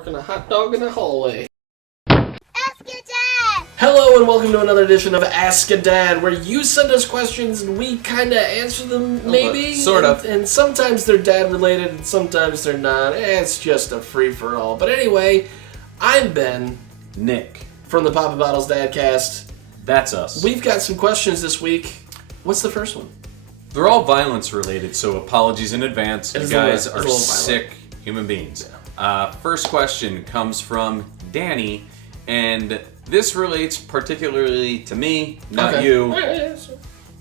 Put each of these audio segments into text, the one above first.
barking a hot dog in the hallway. Ask your dad! Hello and welcome to another edition of Ask a Dad, where you send us questions and we kind of answer them, maybe? Sort of. And sometimes they're dad-related and sometimes they're not. It's just a free-for-all. But anyway, I'm Ben. Nick. From the Poppin Bottles Dadcast. That's us. We've got some questions this week. What's the first one? They're all violence related, so apologies in advance. You guys are sick human beings. Yeah. First question comes from Danny, and this relates particularly to me, not you.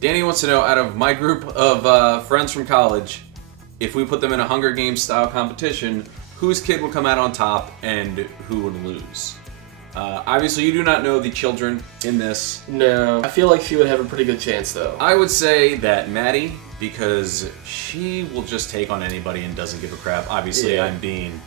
Danny wants to know, out of my group of friends from college, if we put them in a Hunger Games style competition, whose kid would come out on top and who would lose? Obviously, you do not know the children in this. No. I feel like she would have a pretty good chance, though. I would say that Maddie, because she will just take on anybody and doesn't give a crap. Obviously, Yeah. I'm being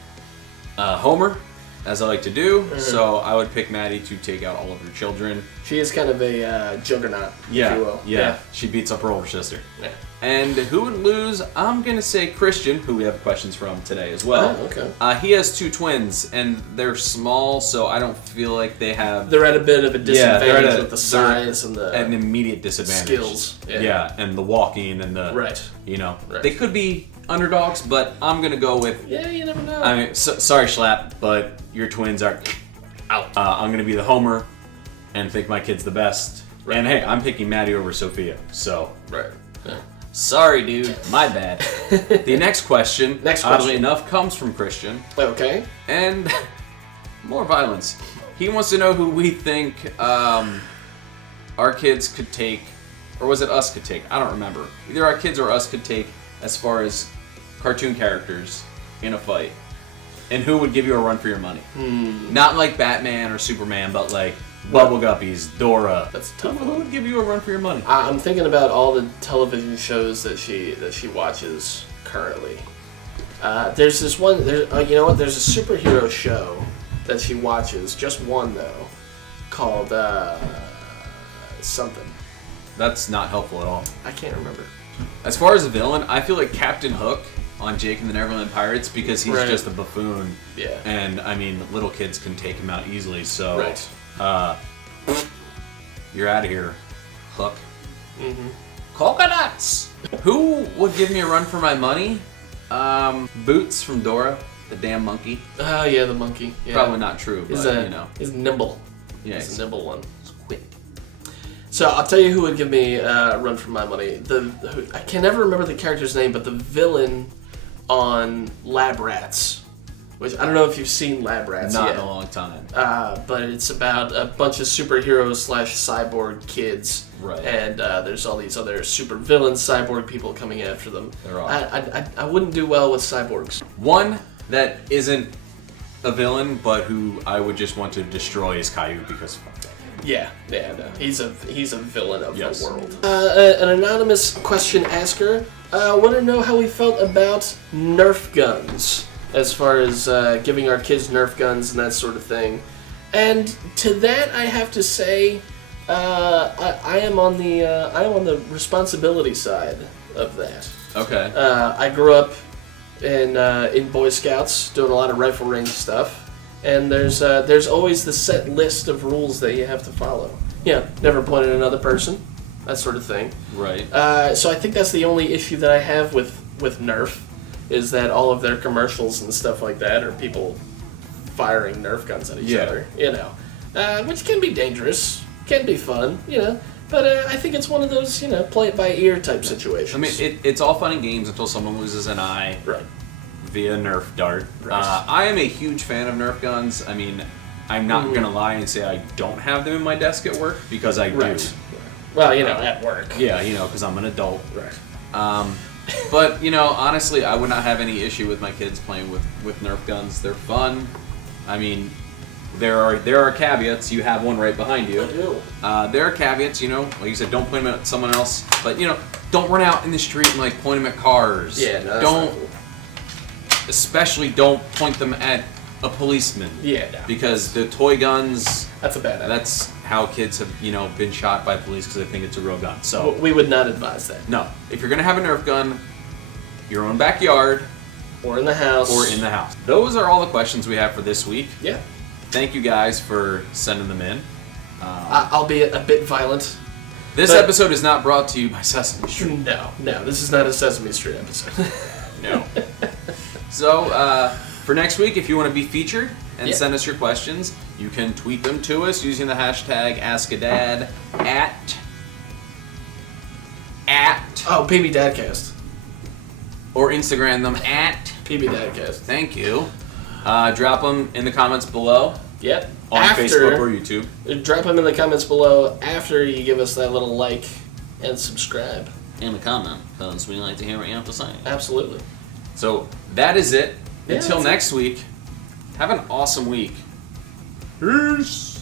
Homer, as I like to do, so I would pick Maddie to take out all of her children. She is kind of a juggernaut, if you will. Yeah, she beats up her older sister. Yeah. And who would lose? I'm going to say Christian, who we have questions from today as well. Oh, okay. He has two twins, and they're small, so I don't feel like they have... They're at a bit of a disadvantage with the they're size and the... at an immediate disadvantage. Skills. Yeah, and the walking and the... Right. You know, Right. they could be underdogs, but I'm going to go with... Yeah, you never know. I mean, sorry, Schlapp, but your twins are out. I'm going to be the homer and think my kid's the best. Right. And hey, I'm picking Maddie over Sophia, so... Right. Yeah. Sorry, dude. My bad. The next question, oddly enough, comes from Christian. Okay. And more violence. He wants to know who we think our kids could take, or was it us could take? I don't remember. Either our kids or us could take as far as cartoon characters in a fight. And who would give you a run for your money? Not like Batman or Superman, but like Bubble Guppies, Dora. That's a tough Who one. would give you a run for your money? I'm thinking about all the television shows that she watches currently. There's this one. You know what? There's a superhero show that she watches. Just one though, called something. That's not helpful at all. I can't remember. As far as a villain, I feel like Captain Hook on Jake and the Neverland Pirates, because he's Right. just a buffoon. Yeah. And I mean, little kids can take him out easily. So, Right. You're out of here, Hook. Mm-hmm. Coconuts. Who would give me a run for my money? Boots from Dora, the damn monkey. Oh yeah, the monkey. Yeah. Probably not true, but you know. He's nimble. Yeah, he's a nimble one. He's quick. So I'll tell you who would give me a run for my money. I can never remember the character's name, but the villain on Lab Rats, which I don't know if you've seen Lab Rats Not yet. in a long time. But it's about a bunch of superheroes / cyborg kids. Right. And there's all these other super villain cyborg people coming after them. There are. I wouldn't do well with cyborgs. One that isn't a villain, but who I would just want to destroy is Caillou, because fuck that. Yeah, no. He's a villain of Yes. the world. An anonymous question asker want to know how we felt about Nerf guns, as far as giving our kids Nerf guns and that sort of thing. And to that, I have to say, I am on the responsibility side of that. Okay. I grew up in Boy Scouts, doing a lot of rifle range stuff. And there's always the set list of rules that you have to follow. Yeah, never point at another person, that sort of thing. Right. So I think that's the only issue that I have with Nerf, is that all of their commercials and stuff like that are people firing Nerf guns at each other. You know, which can be dangerous, can be fun. You know. But I think it's one of those, play it by ear type situations. I mean, it's all fun and games until someone loses an eye. Right. Via Nerf dart. Right. I am a huge fan of Nerf guns. I mean, I'm not going to lie and say I don't have them in my desk at work, because I do. Well, at work. Yeah, because I'm an adult. Right. But, honestly, I would not have any issue with my kids playing with Nerf guns. They're fun. I mean, there are caveats. You have one right behind you. I do. There are caveats, like you said, don't point them at someone else. But, don't run out in the street and, point them at cars. Yeah, no, that's don't. not cool. Especially don't point them at a policeman. Yeah, no. Because the toy guns, That's a bad idea. that's how kids have, been shot by police because they think it's a real gun. So, We would not advise that. no. If you're going to have a Nerf gun, your own backyard, Or in the house. Those are all the questions we have for this week. Yeah. Thank you guys for sending them in. Albeit a bit violent. This episode is not brought to you by Sesame Street. No, this is not a Sesame Street episode. No. So, for next week, if you want to be featured and send us your questions, you can tweet them to us using the hashtag AskADad at Baby Dadcast. Or Instagram them at PB Dadcast. Thank you. Drop them in the comments below. Yep. On Facebook or YouTube. Drop them in the comments below after you give us that little like and subscribe. In the comment, because we like to hear what you have to say. Absolutely. So that is it. Yeah, Until next week, have an awesome week. Peace.